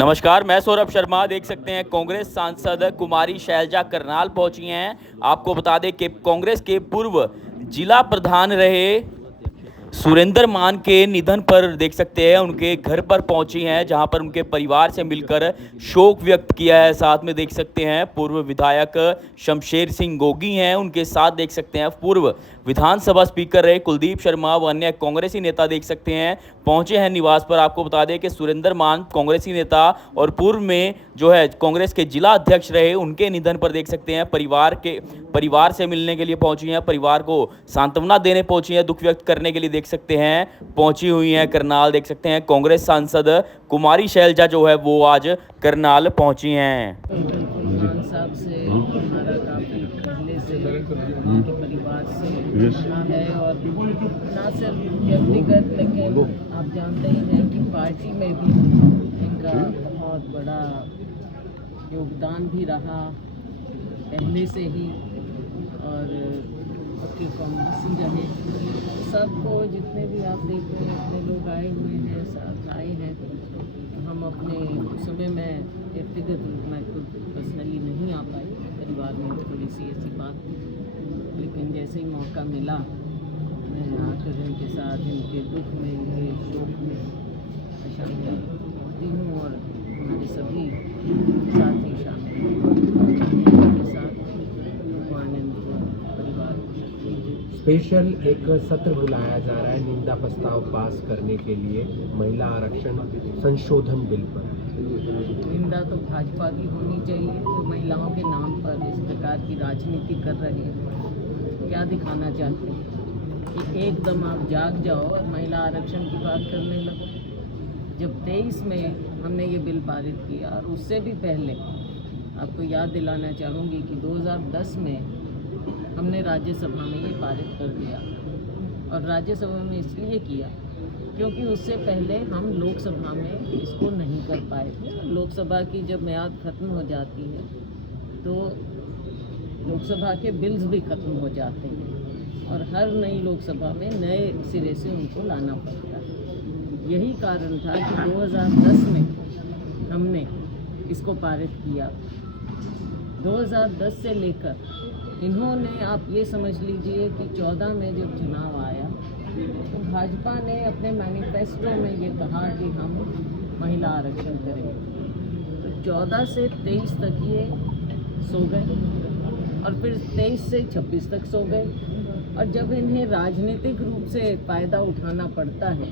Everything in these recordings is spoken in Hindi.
नमस्कार, मैं सौरभ शर्मा। देख सकते हैं कांग्रेस सांसद कुमारी शैलजा करनाल पहुंची हैं। आपको बता दें कि कांग्रेस के पूर्व जिला प्रधान रहे सुरेंद्र मान के निधन पर देख सकते हैं उनके घर पर पहुंची हैं, जहां पर उनके परिवार से मिलकर शोक व्यक्त किया है। साथ में देख सकते हैं पूर्व विधायक शमशेर सिंह गोगी हैं, उनके साथ देख सकते हैं पूर्व विधानसभा स्पीकर रहे कुलदीप शर्मा व अन्य कांग्रेसी नेता देख सकते हैं पहुंचे हैं निवास पर। आपको बता दें कि सुरेंद्र मान कांग्रेसी नेता और पूर्व में जो है कांग्रेस के जिला अध्यक्ष रहे, उनके निधन पर देख सकते हैं परिवार से मिलने के लिए पहुंची हैं, परिवार को सांत्वना देने पहुंची हैं, दुख व्यक्त करने के लिए देख सकते हैं पहुंची हुई हैं करनाल। देख सकते हैं कांग्रेस सांसद कुमारी शैलजा जो है वो आज करनाल पहुंची हैं। मान साहब से हमारा काफ़ी पहले से उनके परिवार से जुड़ा है और ना सिर्फ व्यक्तिगत, लेकिन आप जानते ही हैं कि पार्टी में भी इनका बहुत बड़ा योगदान भी रहा पहले से ही। और आपके कांग्रेसी रहे सबको, जितने भी आप देख रहे हैं इतने लोग आए हुए हैं, साथ आए हैं। हम अपने समय में व्यक्तिगत रूप में खुद पर्सनली नहीं आ पाए, परिवार में थोड़ी सी ऐसी बात थी, लेकिन जैसे ही मौका मिला मैं आकर इनके साथ इनके दुख में, इनके शोक में शामिल होती हूँ और हमारे सभी साथी शामिल के साथ आनंद परिवार को। स्पेशल एक सत्र बुलाया जा रहा है निंदा प्रस्ताव पास करने के लिए महिला आरक्षण संशोधन बिल पर। निंदा तो भाजपा की होनी चाहिए, जो महिलाओं के नाम पर इस प्रकार की राजनीति कर रही है। क्या दिखाना चाहते हैं कि एकदम आप जाग जाओ और महिला आरक्षण की बात करने लगो। जब 23 में हमने ये बिल पारित किया, और उससे भी पहले आपको याद दिलाना चाहूँगी कि 2010 में हमने राज्यसभा में ये पारित कर दिया। और राज्यसभा में इसलिए किया क्योंकि उससे पहले हम लोकसभा में इसको नहीं कर पाए थे। लोकसभा की जब मियाद ख़त्म हो जाती है तो लोकसभा के बिल्स भी ख़त्म हो जाते हैं और हर नई लोकसभा में नए सिरे से उनको लाना पड़ता है। यही कारण था कि 2010 में हमने इसको पारित किया। 2010 से लेकर इन्होंने, आप ये समझ लीजिए कि 14 में जब चुनाव आया तो भाजपा ने अपने मैनिफेस्टो में ये कहा कि हम महिला आरक्षण करेंगे। तो 14 से 23 तक ये सो गए और फिर 23 से 26 तक सो गए। और जब इन्हें राजनीतिक रूप से फ़ायदा उठाना पड़ता है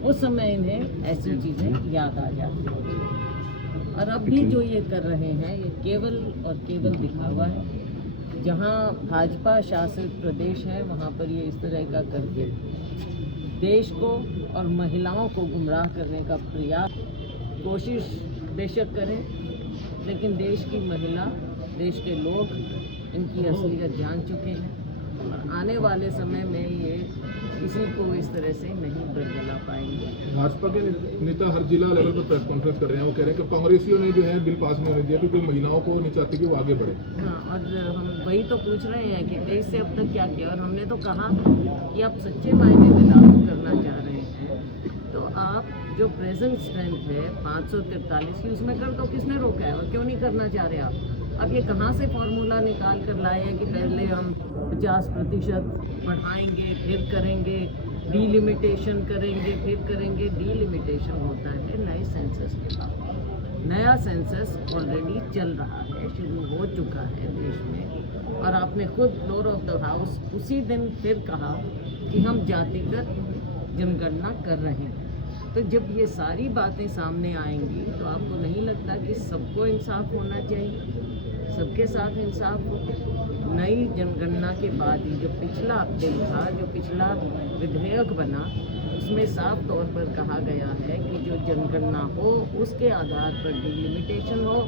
उस समय इन्हें ऐसी चीज़ें याद आ जाती हैं। और अब भी जो ये कर रहे हैं ये केवल और केवल दिखावा है। जहाँ भाजपा शासित प्रदेश है वहाँ पर ये इस तरह का करके देश को और महिलाओं को गुमराह करने का प्रयास, कोशिश बेशक करें, लेकिन देश की महिला, देश के लोग इनकी असलियत जान चुके हैं और आने वाले समय में ये किसी को इस तरह से नहीं बरगला पाएंगे। भाजपा के नेता हर जिला लेवल पर प्रेस कॉन्फ्रेंस कर रहे हैं, वो कह रहे हैं कि कांग्रेसियों ने जो है बिल पास नहीं होने दिया क्योंकि महिलाओं को नहीं चाहते कि वो आगे बढ़े। हाँ, और हम वही तो पूछ रहे हैं कि 23 से अब तक क्या किया। और हमने तो कहा कि आप सच्चे मायने में लागू करना चाह रहे हैं तो आप जो प्रेजेंट स्ट्रेंथ है 543 की उसमें कर दो। किसने रोका है और क्यों नहीं करना चाह रहे आप? अब ये कहाँ से फॉर्मूला निकाल कर लाए हैं कि पहले हम 50% बढ़ाएंगे, फिर करेंगे डीलिमिटेशन, करेंगे फिर करेंगे। डीलिमिटेशन होता है नए सेंसस के बाद। नया सेंसस ऑलरेडी चल रहा है, शुरू हो चुका है देश में। और आपने खुद फ्लोर ऑफ द हाउस उसी दिन फिर कहा कि हम जातिगत जनगणना कर रहे हैं। तो जब ये सारी बातें सामने आएंगी तो आपको नहीं लगता कि सबको इंसाफ होना चाहिए, सबके साथ इंसाफ हो? नई जनगणना के बाद ही जो पिछला बिल था, जो पिछला विधेयक बना, उसमें साफ तौर पर कहा गया है कि जो जनगणना हो उसके आधार पर डिलिमिटेशन हो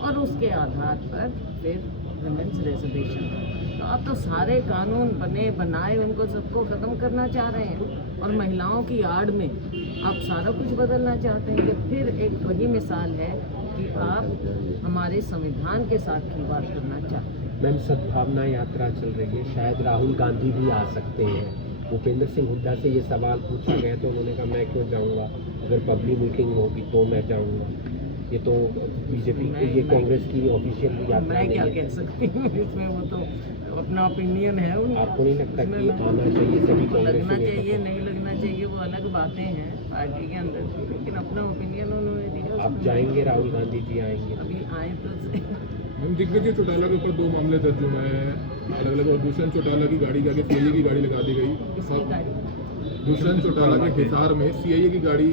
और उसके आधार पर फिर वुमेन्स रिजर्वेशन हो। तो अब तो सारे कानून बने बनाए उनको सबको ख़त्म करना चाह रहे हैं और महिलाओं की आड़ में आप सारा कुछ बदलना चाहते हैं। कि फिर एक वही मिसाल है कि आप हमारे संविधान के साथ खिलवाड़ करना चाहते हैं। मैम, सद्भावना यात्रा चल रही है, शायद राहुल गांधी भी आ सकते हैं। भूपेंद्र सिंह हुड्डा से ये सवाल पूछा गया तो उन्होंने कहा मैं क्यों जाऊंगा, अगर पब्लिक मीटिंग होगी तो मैं जाऊंगा। ये तो बीजेपी ये कांग्रेस की ऑफिशियल यात्रा मैं नहीं क्या है। कह सकती हूँ इसमें, वो तो अपना ओपिनियन है उनका। आपको नहीं लगता कि इसमें आना चाहिए सभी लगना कांग्रेसी चाहिए नेता नहीं लगना चाहिए वो अलग बातें हैं पार्टी के अंदर की, लेकिन अपना ओपिनियन उन्होंने दिया। को? आप उसमें जाएंगे, राहुल गांधी जी आएंगे? अभी आए तो सही। मैम दिग्विजय चौटाला के ऊपर 2 मामले दर्ज हुए हैं अलग अलग, और दुष्यंत चौटाला की गाड़ी के आगे सीआईए की गाड़ी लगा दी गई। किसकी गाड़ी? दुष्यंत चौटाला के हिसार में सीआईए की गाड़ी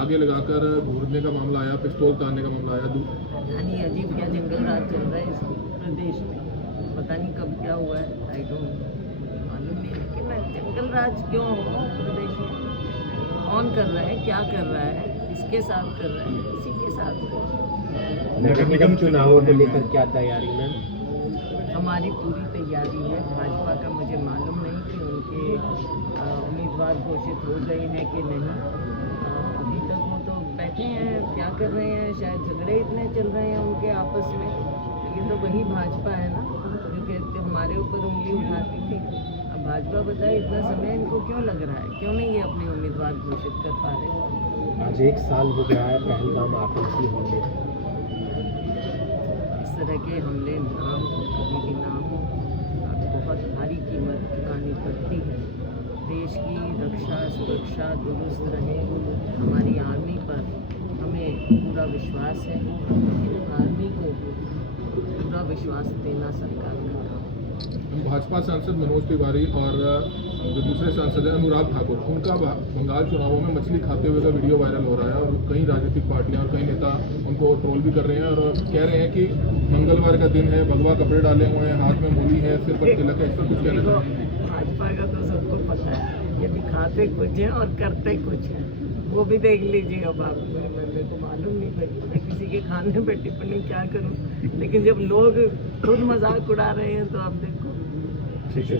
आगे लगाकर घूरने का मामला आया, पिस्तौल तानने का मामला आया। यानी अजीब क्या जंगल राज चल रहा है इस प्रदेश में, पता नहीं कब क्या हुआ है, आई डोंट मालूम नहीं। लेकिन जंगल राज क्यों हो प्रदेश में, कौन कर रहा है, क्या कर रहा है, किसके साथ कर रहा है? किसी के साथ। नगर निगम चुनावों को लेकर क्या तैयारी मैम? हमारी पूरी तैयारी है। भाजपा का मुझे मालूम नहीं कि उनके उम्मीदवार घोषित हो गए हैं कि नहीं। अभी तक वो तो बैठे हैं, क्या कर रहे हैं, शायद झगड़े इतने चल रहे हैं उनके आपस में। लेकिन तो वही भाजपा है ना जो कहते हमारे ऊपर उंगली उठाती थी। अब भाजपा बताए इतना समय इनको क्यों लग रहा है, क्यों नहीं ये अपने उम्मीदवार घोषित कर पा रहे? आज 1 साल हो गया है पहलगाम आतंकी हमले। इस तरह के हमले ना हो, कभी भी ना हो, बहुत भारी कीमत चुकानी पड़ती है। देश की रक्षा सुरक्षा दुरुस्त रहे, हमारी आर्मी पर हमें पूरा विश्वास है। आर्मी को पूरा विश्वास देना सरकार का काम है। भाजपा सांसद मनोज तिवारी और जो दूसरे सांसद हैं अनुराग ठाकुर, उनका बंगाल चुनावों में मछली खाते हुए का वीडियो वायरल हो रहा है, और कई राजनीतिक पार्टियां और कई नेता उनको ट्रोल भी कर रहे हैं और कह रहे हैं कि मंगलवार का दिन है, भगवा कपड़े डाले हुए हैं, हाथ में मूली है, सिर पर तिलक है, इस पर कुछ कहना देखो, चाहिए? भाजपा का तो सबको पता है, ये दिखाते कुछ है और करते कुछ है। वो भी देख लीजिए। अब आप, मेरे को मालूम नहीं भाई, मैं किसी के खाने पर टिप्पणी क्या करूं, लेकिन जब लोग खुद मजाक उड़ा रहे हैं तो आप देखो। ठीक है,